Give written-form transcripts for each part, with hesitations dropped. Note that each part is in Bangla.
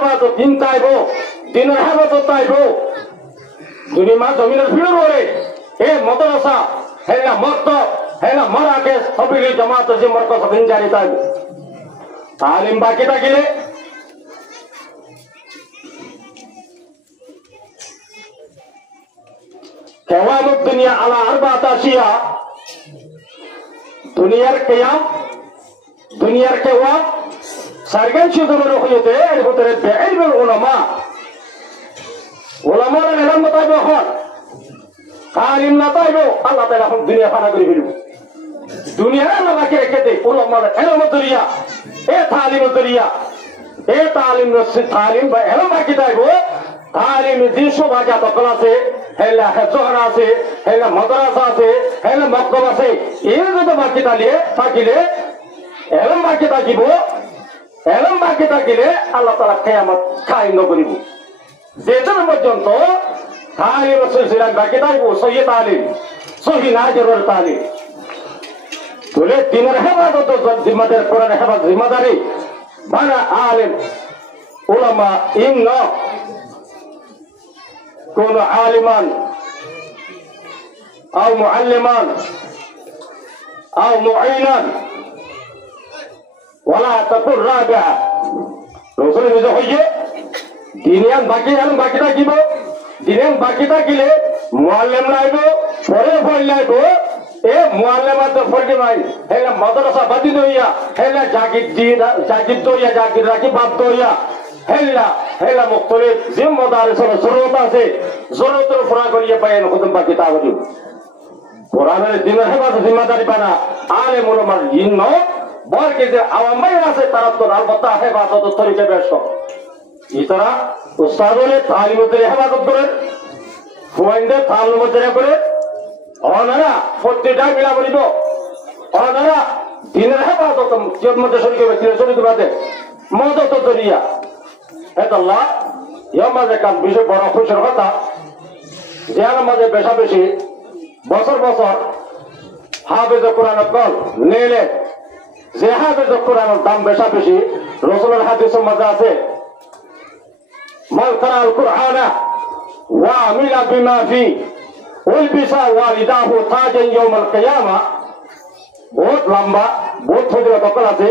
হেফাজত দিন চাইব দিনের হেফাজত চাইব তুমি মা জমিনের ভিড় করে এ মাদ্রাসা হেলা মক্তব হেলা মারাকেশ হবিলি জামাত যে মরকজ দিন জারি চাইব তালিম বাকি থাকিলে কেওয়ামত দুনিয়া আলা আরবাত আশিয়া দুনিয়ার কিয়াম দুনিয়ার কেওয়াম সারগান শুধুমাত্র হইতে এর ভিতরে বেইলুল উলামা উলামার এলাম তাইব এখন তালিম না তাইব আল্লাহ তাআলা এখন দুনিয়া ফানা করে ফেলব দুনিয়া আল্লাহ বাকি রেখে দে উলামার এলাম দুনিয়া এ তালিম দুনিয়া এ তালিম নসি তালিম বা এলাম বাকি তাইব তালিম যে সব আজাত আছে হেলা হেজর আছে হেলা মাদ্রাসা আছে হেলা মক্তব আছে এই যদি বাকি থাকিলে এলম বাকি থাকিব এলম বাকি থাকিলে আল্লাহ তাআলা কিয়ামত কায়েম করিব যেদিন পর্যন্ত তালিম সিলসিলা বাকি থাকব সহি তালিম সহি নাজরের তালিম বলে দিনের হেফাজত জিম্মাদার কোরআন হেফাজত জিম্মাদারি বানা আলেম উলামা ইন্ন কোন আলিমান أو معلمان أو معينا ولا تكون رابعا رسول الله هي دينيان باقي থাকিব দিনেন বাকি থাকিলে মুআল্লিম লাইব পরে ফল লাইব এ মুআল্লিমাত ফলকে নাই হেলা মাদ্রাসা বাদি দইয়া হেলা জাগির দইয়া জাগির রাখি বাদ দইয়া হেলা মুখতলিফ জিম্মাদারির জরুরত আছে জরুরতের পুরা করিয়ে পায়েন খতম বাকি তাওজু কোরআনের দিনের হেফাজত জিম্মাদারি বানা আলেম উলামার ইন্ন বরকে যে আওয়াম ভাইরা আছে তারা তো আলবত্তা হেফাজত তরিকে ব্যস্ত ইতারা উস্তাদ হলে তালিমতের হেফাজত করেন হুয়াইনদের তালিমতের করে অনারা প্রত্যেকটা মিলা করিব অনারা দিনের হেফাজত মধ্যে শরীর ব্যক্তির শরীর বাদে মদত দরিয়া হেদাল্লাহ ইয়ার মাঝে কাজ বিষয় বড় খুশির কথা যে মাঝে বেশা বেশি বছর বছর হাফেজ কোরআন কল নেলে যে হাফেজ কোরআনের দাম বেশা বেশি রাসূলের হাদিসের মধ্যে আছে মান কারাল কুরআনা ওয়া আমিলা বিমা ফি উলবিসা ওয়ালিদাহু তাজান ইয়াউমাল কিয়ামা বহুত লম্বা বহুত ফজিলত কল আছে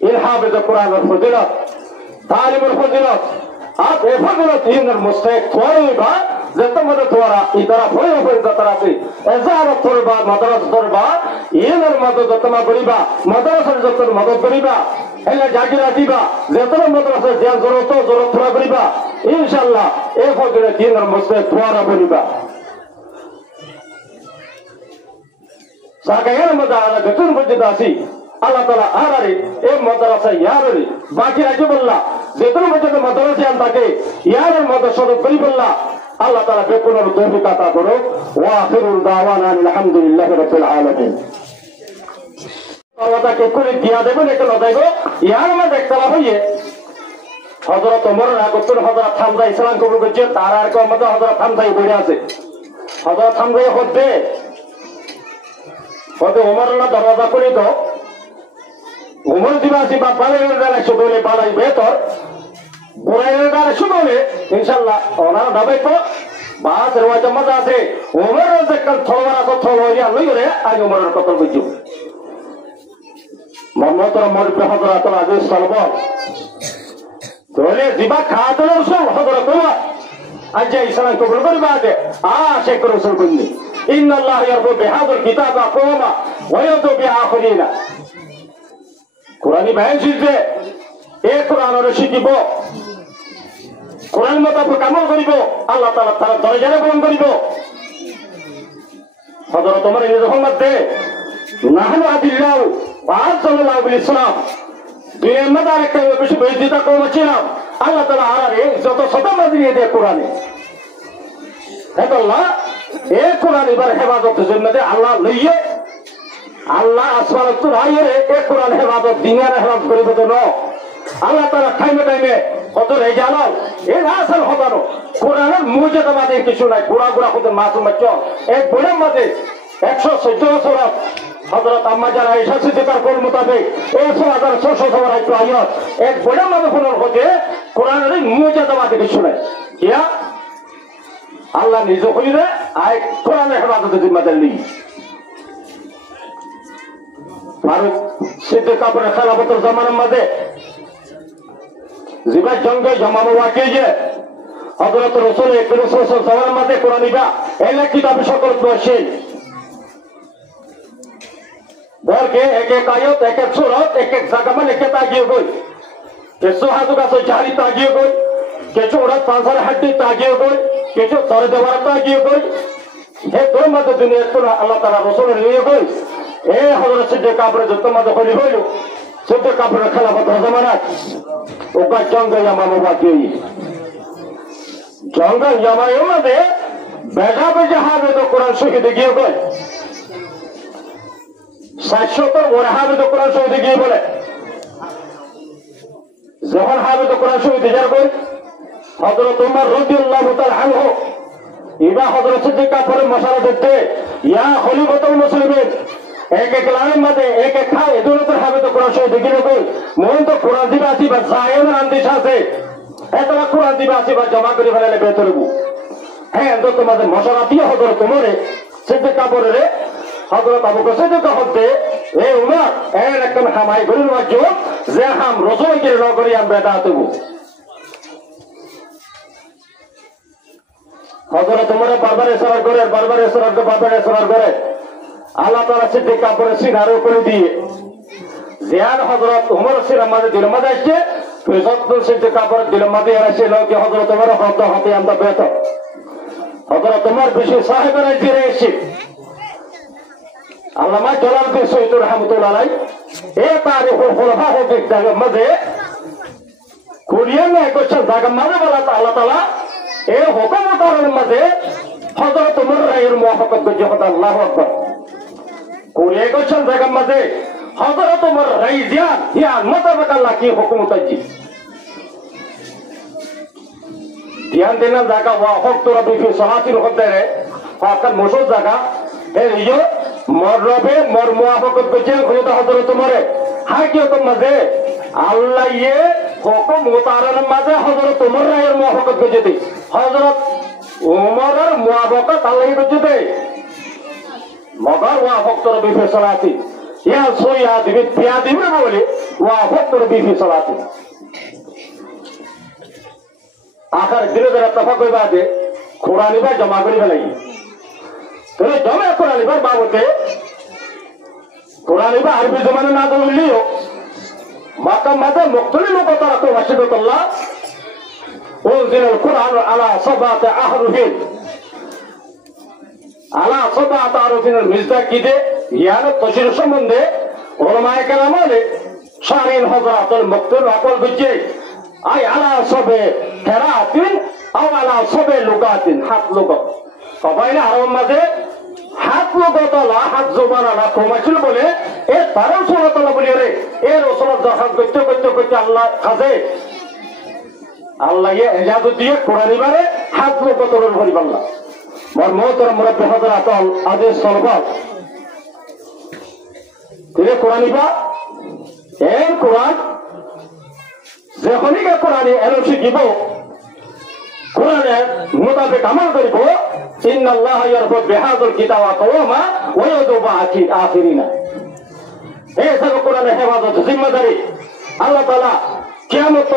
ইল হাফেজ কোরআনের ফজিলত তালিমের ফজিলত আপ এ ফজিলত ইনের মুস্তাহিক তোয়ারিবা যেত মধ্যে তোরা ইতারা ভয় হয়ে যাতারাছে এজার তোরবা মাদ্রাসা তোরবা ইনের মদত যতমা করিবা মাদ্রাসার যত মদত করিবা হেলা জাগিরা দিবা যেত মাদ্রাসা যে জরুরত পুরা করিবা ইনশাআল্লাহ এই ফজরে দিনের মধ্যে তোরা করিবা সাকায়ের মধ্যে আলা গতন পর্যন্ত আসি আল্লাহ তাআলা আরারে এই মাদ্রাসা ইয়ারে বাকি রাখি বললা যেত পর্যন্ত মাদ্রাসা আন থাকে ইয়ারের মধ্যে সদত করি বললা আল্লাহ তাআলা বেকুনের তৌফিক আতা করো ওয়া আখিরুল দাওয়ানা আলহামদুলিল্লাহি রাব্বিল আলামিন আল্লাহ তাকে করে দিয়া দেবেন এটা লদাইব ইয়ার মধ্যে একতলা হইয়ে হযরত ওমর রাগতুল হযরত হামজা ইসলাম কবুল করছে তার আর কোন মধ্যে হযরত হামজা বইরে আছে হযরত হামজা হদে ওমর না দরজা করে দাও ওমর দিবাসী বা পালের দালে শুধুলে পালাই বেতর বুড়াইয়ের দালে শুধুলে ইনশাআল্লাহ ওনারা দাবাই তো বাস রওয়াজে মজা আছে ওমরের যে কাল থলবার আছে থলইয়া লইরে আজ ওমরের কত বুঝু মোহাম্মদ মরবে হযরত আজিজ সালমান তোলে জিবা খাতল রাসূল হযরত ওমর আজ ইসলাম কবুল করবে আজ শেখ রাসূল কইনি ইন্নাল্লাহ ইয়ারফু বিহাদাল কিতাবা কওমা ওয়া ইয়াদু বিআখিরিনা কোরআনি বায়ান শিখবে এই কোরআনের শিখিব কোরআন মোতাবেক আমল করিব আল্লাহ তাআলা তার দরজারে পূরণ করিব হযরত ওমর যখন মধ্যে নাহনু আদিল্লাহ ওয়া সাল্লাল্লাহু আলাইহি ওয়াসাল্লাম দুনিয়ার মধ্যে আরেকটা বেশি বেইজ্জতা কম ছিলাম আল্লাহ তাআলা আরে যত সদা দিয়ে দেয় কোরআনে হেদাল্লাহ এই কোরআন এবার হেফাজতের জন্য আল্লাহ লইয়ে আল্লাহ আসমানত রাইয়ে এই কোরআন হেফাজত দিনের হেফাজত করিব তো আল্লাহ তাআলা টাইমে কত রেজাল এই আসল হতানো কোরআনের মুজিজা বাদে কিছু নাই গোড়া কত মাসুম বাচ্চা এক বুড়ার মাঝে 114 বছর হযরত আম্মা যারা ঈশা সিদ্দিকার কোল মোতাবেক 1600 একটু আয়াত এক বড় মাহফিলের হতে কোরআনের মুজিজা আমাদের শোনায় কিয়া আল্লাহ নিজে কইরে আয় কোরআনের হেফাজতের জিম্মাদার লি ফারুক সিদ্দিক আপনার খেলাফতের জামানার মাঝে জিবা জঙ্গে জমানো ওয়াকে যে হযরত রাসূল করিম সাল্লাল্লাহু আলাইহি ওয়াসাল্লামের মাঝে কোরআন ইবা এলা কিতাব সকল বসে বলকে এক এক আয়াত এক এক সূরা এক এক জায়গা মানে কে তাগিয়ে কই কিছু হাজু কাছে জারি তাগিয়ে কই কিছু ওরা পাঁচর হাড্ডি তাগিয়ে কই কিছু তরে দেওয়ার তাগিয়ে কই হে তোর মধ্যে দুনিয়া তো আল্লাহ তাআলা রাসূলের নিয়ে কই এ হযরত সিদ্দিক আপনার যত মধ্যে কলি হইল সিদ্দিক আপনার খেলাফত জামানা ওকা জঙ্গে জামানো বাকি জঙ্গে জামাইও মধ্যে বেজা বেজা হবে তো কোরআন শহীদ গিয়ে কই 700 ওরা হবে তো কোরআন শহীদ গিয়ে বলে যখন হবে তো কোরআন শহীদ যার কই হযরত ওমর রাদিয়াল্লাহু তাআলা আনহু ইবা হযরত সিদ্দিক পরে মশারা দিতে ইয়া খলিফাতুল মুসলিমিন এক এক লাইনের মধ্যে এক এক খায় দুটো হবে তো কোরআন শহীদ গিয়ে কই মন তো কোরআন দিবা আসি বা জায়ের আন্দিশ আছে এত কোরআন দিবা আসি বা জমা করে ফেলালে বেতরবু হ্যাঁ তো তোমাদের মশারা দিয়ে হযরত ওমরে সিদ্দিক পরে হযরত আবু বকর সিদ্দিক হতে এ উমর এর একটা হামাই করিল ওয়াজু যে হাম রাসূলকে নগরী আম বেদাতবু হযরত ওমর বারবার ইশারা করে বারবার ইশারা করে আল্লাহ তাআলা সিদ্দিক পরে সিনার উপরে দিয়ে জিয়ার হযরত ওমর সিনার মাঝে দিল মাঝে আসছে ফিজতুল সিদ্দিক পরে দিল মাঝে আসছে লোকে হযরত ওমর হতে আমরা বেত হযরত ওমর বেশি সাহেবের জিরে এসে আল্লামা জালালউদ্দিন সৈয়দ রহমাতুল্লাহ আলাইহি এ তারিখুল খুলাফা হতে জায়গা মাঝে কুরিয়ান এক বছর জায়গা মাঝে বলা আল্লাহ তাআলা এ হুকুমতের মাঝে হযরত ওমর রায়ের মুওয়াফাকাত করতে কথা আল্লাহু আকবার কুরিয়া এক বছর জায়গা মাঝে হযরত ওমর রাই জিয়ান ইয়া মোতাবেক আল্লাহ কি হুকুমত আছে ধ্যান দেনা জায়গা ওয়াফাক তো রবি ফি সালাতিল হদারে ফাকাত মুসুদ জায়গা এ ইয়ো মররবে মর মুওয়াফাকাত করতে খোদা হযরত ওমরে হাকিকত মাঝে আল্লাহ ইয়ে হুকুম মুতারার মাঝে হযরত ওমর রায়ের মুওয়াফাকাত করতে হযরত ওমরের মুওয়াফাকাত আল্লাহ করতে মগর ওয়াফাক তো রবি ফি সালাতি ইয়া সোয়া দিবে পিয়া দিবে বলে ওয়াফাক তো রবি ফি সালাতি আখর দিলে যারা তফাক হইবা আছে কোরআনি বা জমা করি ফেলাই তাহলে জমা কোরআনি বা বাবতে কোরআনি বা আরবি জমানে না ধরলিও মাকা মাদা মুখতলি লোক তারা তো ওয়াশিদুল্লাহ উনজিল আল কুরআন আলা সাবাতে আহরুফিন আলা সাবাতে আহরুফিনের মিজদাক কি দে ইয়ার তফসির সম্বন্ধে উলামায়ে কেরাম বলে শারিন হযরাতুল মুক্তর আকল বুঝে আই আলা সবে কেরাতিন আও আলা সবে লুগাতিন হাত লুগত কবাইলা আরব মাঝে হাত লুগতলা হাত জবানালা কমাছিল বলে এ তারও সুরাতলা বলি রে এ রাসূলুল্লাহ দরখাস্ত করতে আল্লাহ কাজে আল্লাহ ইজাজত দিয়ে কোরআনি বারে হাত লুগতর পরিবাল্লা মোর মোহতরম মুরব্বি হযরত আদেশ সলবাত তিনি কোরআনি বা এর কোরআন যখনই কোরআনে এলো শিখিব কোরআনের মোতাবেক আমল করিব ইন্নাল্লাহ ইয়ারফু বিহাযাল কিতাবা কওমা ওয়া ইয়াযুবু আখিরিনা এই সব কোরআনের হেফাজত জিম্মাদারি আল্লাহ তাআলা কিয়ামত